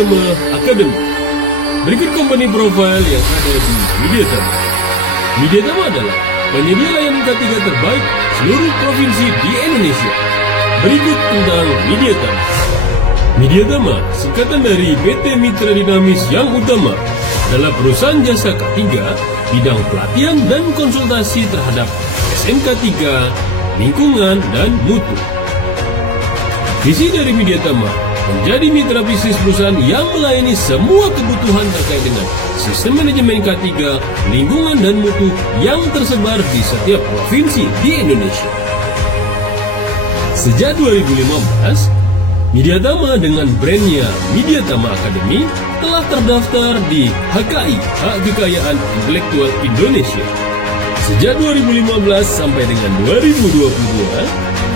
Mediatama Academy. Berikut company profile yang ada di Mediatama. Mediatama adalah penyedia layanan K3 terbaik seluruh provinsi di Indonesia. Berikut tentang Mediatama. Mediatama singkatan dari PT Mitra Dinamis yang utama adalah perusahaan jasa K3 bidang pelatihan dan konsultasi terhadap SMK 3, lingkungan, dan mutu. Visi dari Mediatama menjadi mitra bisnis perusahaan yang melayani semua kebutuhan terkait dengan sistem manajemen K3, lingkungan, dan mutu yang tersebar di setiap provinsi di Indonesia. Sejak 2015, Mediatama dengan brandnya Mediatama Academy telah terdaftar di HKI, Hak Kekayaan Intelektual Indonesia. Sejak 2015 sampai dengan 2022,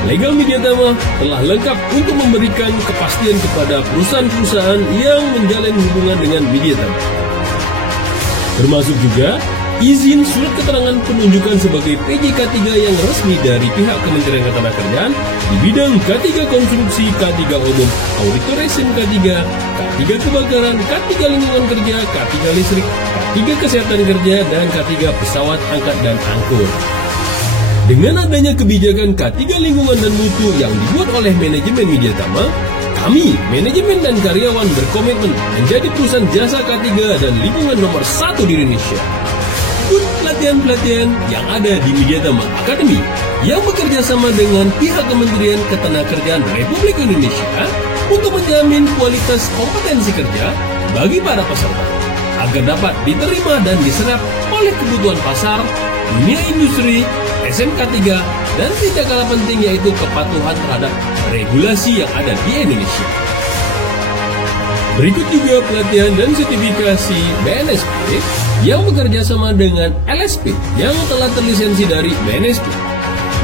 legal Mediatama telah lengkap untuk memberikan kepastian kepada perusahaan-perusahaan yang menjalin hubungan dengan Mediatama. Termasuk juga izin surat keterangan penunjukan sebagai PJK3 yang resmi dari pihak Kementerian Ketenagakerjaan di bidang K3 konstruksi, K3 umum, auditor SMK3, K3 kebakaran, K3 lingkungan kerja, K3 listrik, K3 kesehatan kerja, dan K3 pesawat angkat dan angkut. Dengan adanya kebijakan K3 lingkungan dan mutu yang dibuat oleh manajemen Mediatama, kami, manajemen dan karyawan berkomitmen menjadi perusahaan jasa K3 dan lingkungan nomor 1 di Indonesia. Ikut pelatihan-pelatihan yang ada di Mediatama Academy yang bekerja sama dengan pihak Kementerian Ketenagakerjaan Republik Indonesia untuk menjamin kualitas kompetensi kerja bagi para peserta agar dapat diterima dan diserap oleh kebutuhan pasar, dunia industri, SMK 3, dan tidak kalah penting yaitu kepatuhan terhadap regulasi yang ada di Indonesia. Berikut juga pelatihan dan sertifikasi BNSP yang bekerja sama dengan LSP yang telah terlisensi dari BNSP.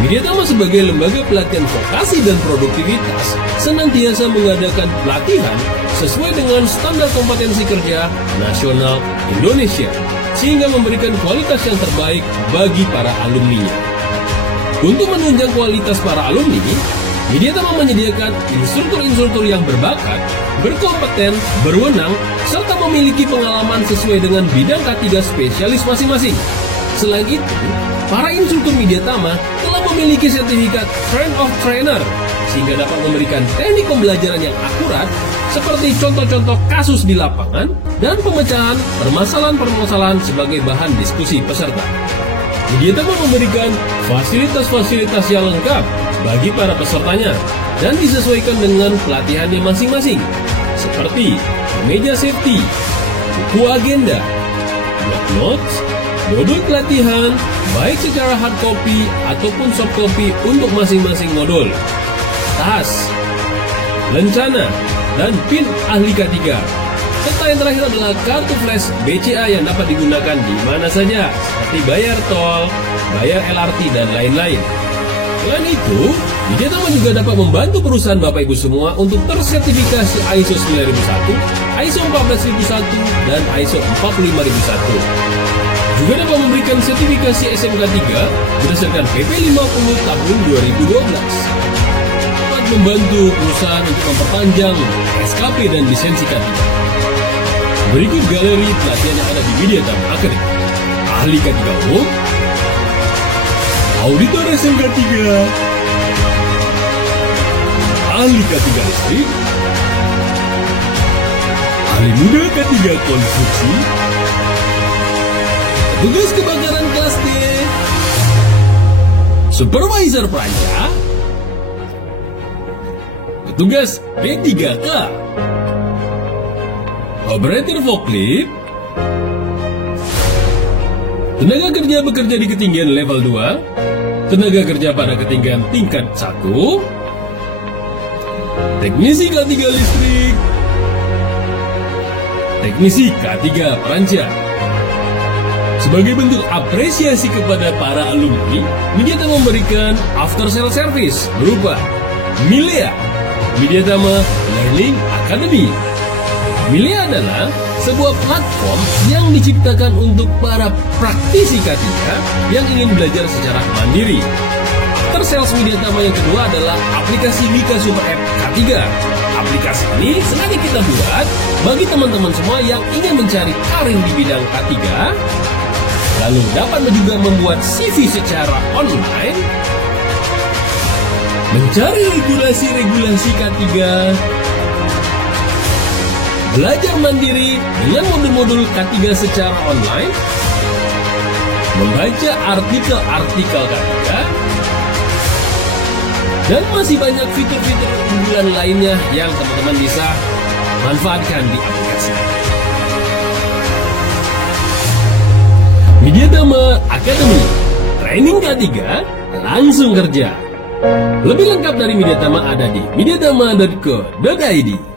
Mediatama sebagai lembaga pelatihan vokasi dan produktivitas senantiasa mengadakan pelatihan sesuai dengan standar kompetensi kerja nasional Indonesia sehingga memberikan kualitas yang terbaik bagi para alumninya. Untuk menunjang kualitas para alumni, Mediatama menyediakan instruktur-instruktur yang berbakat, berkompeten, berwenang, serta memiliki pengalaman sesuai dengan bidang K3 spesialis masing-masing. Selain itu, para instruktur Mediatama telah memiliki sertifikat Train of Trainer, sehingga dapat memberikan teknik pembelajaran yang akurat, seperti contoh-contoh kasus di lapangan dan pemecahan permasalahan-permasalahan sebagai bahan diskusi peserta. Mediatama memberikan fasilitas-fasilitas yang lengkap bagi para pesertanya dan disesuaikan dengan pelatihannya masing-masing, seperti meja safety, buku agenda, block notes, modul pelatihan, baik secara hard copy ataupun soft copy untuk masing-masing modul, tas, lencana, dan pin ahli K3. Serta yang terakhir adalah kartu flash BCA yang dapat digunakan di mana saja, seperti bayar tol, bayar LRT, dan lain-lain. Selain itu, Mediatama juga dapat membantu perusahaan Bapak Ibu semua untuk tersertifikasi ISO 9001, ISO 14001, dan ISO 45001. Juga dapat memberikan sertifikasi SMK 3 berdasarkan PP 50 tahun 2012. Dapat membantu perusahaan untuk memperpanjang SKP dan lisensi K3. Berikut galeri pelatihan yang ada di Mediatama Academy. Ahli K3 umum, auditor SMK 3, ahli K3 listrik, ahli muda K3 konstruksi, petugas kebakaran kelas D, supervisor perancang, petugas B3K, operator forklift, tenaga kerja bekerja di ketinggian level 2, tenaga kerja pada ketinggian tingkat 1, teknisi K3 listrik, teknisi K3 perancang. Sebagai bentuk apresiasi kepada para alumni, Mediatama memberikan after sale service berupa Milea, Mediatama Learning Academy. Milea adalah sebuah platform yang diciptakan untuk para praktisi K3 yang ingin belajar secara mandiri. After sales Mediatama yang kedua adalah aplikasi Mika Super App K3. Aplikasi ini sengaja kita buat bagi teman-teman semua yang ingin mencari karir di bidang K3, lalu dapat juga membuat CV secara online, mencari regulasi-regulasi K3, belajar mandiri dengan modul-modul K3 secara online, membaca artikel-artikel K3, dan masih banyak fitur-fitur unggulan lainnya yang teman-teman bisa manfaatkan di aplikasi. Mediatama Academy, training K3 langsung kerja. Lebih lengkap dari Mediatama ada di mediatama.co.id.